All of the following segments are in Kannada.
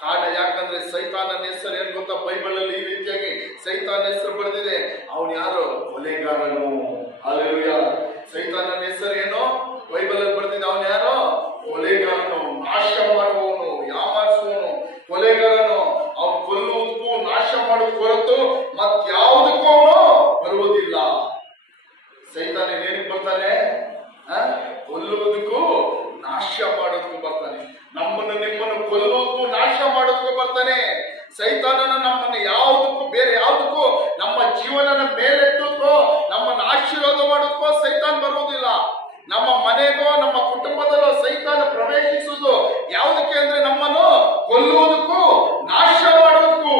ಕಾರಣ ಯಾಕಂದ್ರೆ ಸೈತಾನನ ಹೆಸರು ಏನ್ ಗೊತ್ತಾ? ಬೈಬಲ್ ಅಲ್ಲಿ ಈ ರೀತಿಯಾಗಿ ಸೈತಾನ ಹೆಸರು ಬರೆದಿದೆ. ಅವನು ಯಾರು? ಕೊಲೆಗಾರನು. ಹಲ್ಲೆಲೂಯಾ. ಸೈತಾನನ ಹೆಸರು ಏನು ಬೈಬಲ್ ಅಲ್ಲಿ ಬರೆದಿದೆ? ಅವನು ಯಾರು? ಕೊಲೆಗಾರನು, ನಾಶ ಮಾಡುವವನು, ಯಾಮಾರಿಸುವವನು, ಕೊಲೆಗಾರನು. ಅವನು ಕೊಲ್ಲುವುದಕ್ಕೂ ನಾಶ ಮಾಡೋದಕ್ಕೂ ಹೊರತು ಮತ್ಯಾವುದಕ್ಕೂ ಅವನು ಬರುವುದಿಲ್ಲ. ಸೈತಾನ ಏನಕ್ಕೆ ಬರ್ತಾನೆ? ಕೊಲ್ಲುವುದಕ್ಕೂ ನಾಶ ಮಾಡೋದಕ್ಕೂ ಬರ್ತಾನೆ. ನಮ್ಮನ್ನು ನಿಮ್ಮನ್ನು ಕೊಲ್ಲುವುದಕ್ಕೂ ನಾಶ ಮಾಡೋದಕ್ಕೂ ಬರ್ತಾನೆ. ಸೈತಾನನ ನಮ್ಮನ್ನು ಯಾವುದಕ್ಕೂ ಬೇರೆ ಯಾವುದಕ್ಕೂ ನಮ್ಮ ಜೀವನನ ಮೇಲೆತ್ತೋದಕ್ಕೋ ನಮ್ಮನ್ನು ಆಶೀರ್ವಾದ ಮಾಡೋದಕ್ಕೋ ಸೈತಾನ ಬರುವುದಿಲ್ಲ. ನಮ್ಮ ಮನೆಗೋ ನಮ್ಮ ಕುಟುಂಬದಲ್ಲೋ ಸೈತಾನ ಪ್ರವೇಶಿಸುವುದು ಯಾವುದಕ್ಕೆ ಅಂದ್ರೆ ನಮ್ಮನ್ನು ಕೊಲ್ಲುವುದಕ್ಕೂ ನಾಶ ಮಾಡೋದಕ್ಕೂ,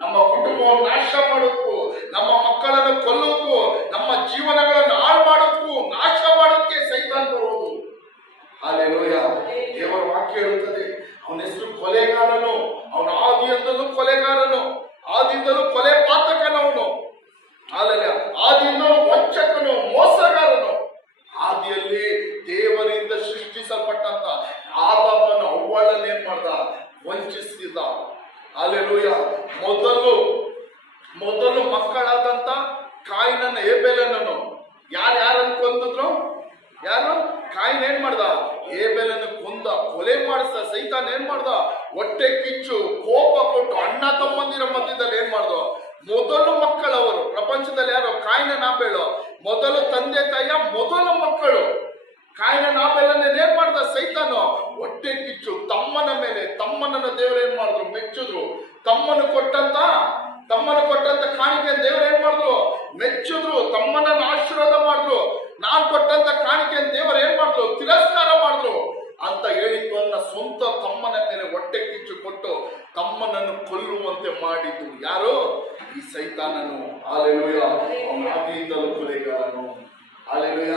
ನಮ್ಮ ಕುಟುಂಬವನ್ನು ನಾಶ ಮಾಡೋದಕ್ಕೂ, ನಮ್ಮ ಮಕ್ಕಳನ್ನು ಕೊಲ್ಲೋದಕ್ಕೂ, ನಮ್ಮ ಜೀವನಗಳನ್ನು ಹಾಳು ಮಾಡೋದಕ್ಕೂ, ನಾಶ ಮಾಡೋದಕ್ಕೆ ಸೈತಾನ ಬರುವುದು. ಹಲ್ಲೆಲೂಯಾ. ದೇವರ ವಾಕ್ಯ ಹೇಳುತ್ತದೆ ಅವನ ಹೆಸರು ಕೊಲೆಗಾರನು. ಅವನು ಆದಿಯಿಂದಲೂ ಕೊಲೆಗಾರನು, ಆದಿಯಿಂದಲೂ ಕೊಲೆ ಪಾತಕನವನು. ಹಲ್ಲೆಲೂಯಾ. ಆದಿಯಿಂದಲೂ ವಂಚಕನು, ಮೋಸಗಾರನು. ಆದಿಯಲ್ಲಿ ದೇವರಿಂದ ಸೃಷ್ಟಿಸಲ್ಪಟ್ಟಂತ ಆದಾಮನ ಅವ್ವಳನ್ನು ಏನ್ ಮಾಡ್ದ? ವಂಚಿಸಿದ. ಹಲ್ಲೆಲೂಯಾ. ಮೊದಲು ಮಕ್ಕಳಾದಂತ ಕಾಯಿನನ್ನ ಹೇಬೆಲನನ್ನು ಯಾರನ್ನು ಕೊಂದಿದ್ರು? ಯಾರು? ಕಾಯಿನ ಏನ್ ಮಾಡ್ದ? ಹೇಬೆಲನ್ನು ಕೊಂದ, ಕೊಲೆ ಮಾಡಿಸ್ದ. ಸೈತಾನ್ ಏನ್ ಮಾಡ್ದ? ಹೊಟ್ಟೆ ಕಿಚ್ಚು, ಕೋಪ ಕೊಟ್ಟು ಅಣ್ಣ ತಮ್ಮಂದಿರ ಮಧ್ಯದಲ್ಲಿ ಏನ್ ಮಾಡ್ದ? ಮೊದಲು ಮಕ್ಕಳವರು ಪ್ರಪಂಚದಲ್ಲಿ ಯಾರು? ಕಾಯಿನ ನಾಬೇಳು. ಮೊದಲು ತಂದೆ ತಾಯಿಯ ಮೊದಲ ಮಕ್ಕಳು ಕಾಯಿನ ನಾಬೇಲನ್ನ ಏನ್ ಮಾಡ್ದ? ಸೈತಾನು ಹೊಟ್ಟೆ ಕಿಚ್ಚು, ತಮ್ಮನ ಮೇಲೆ ತಮ್ಮನನ್ನ ದೇವರು ಏನ್ ಮಾಡಿದ್ರು? ಮೆಚ್ಚಿದ್ರು. ತಮ್ಮನ್ನು ಕೊಟ್ಟಂತ ಕಾಣಿಕೆ ದೇವರು ಏನ್ ಮಾಡಿದ್ರು? ಮೆಚ್ಚಿದ್ರು. ತಮ್ಮನನ್ನು ಆಶೀರ್ವಾದ ಮಾಡಿದ್ರು. ನಾನ್ ಕೊಟ್ಟಂತ ಕಾಣಿಕೆ ದೇವರು ಏನ್ ಮಾಡಿದ್ರು? ತಿರಸ್ಕಾರ ಮಾಡಿದ್ರು ಅಂತ ಹೇಳಿತ್ತು. ಅನ್ನ ಸ್ವಂತ ತಮ್ಮನ ಮೇಲೆ ಹೊಟ್ಟೆ ಕಿಚ್ಚು ಕೊಟ್ಟು ತಮ್ಮನನ್ನು ಕೊಲ್ಲುವಂತೆ ಮಾಡಿದ್ದು ಯಾರು? ಈ ಸೈತಾನನು. ಹಲ್ಲೆಲೂಯಾ. ಅವನ ಆದಿಯಿಂದಲೂ ಕೊಲೆಗಾರನು. ಹಲ್ಲೆಲೂಯಾ.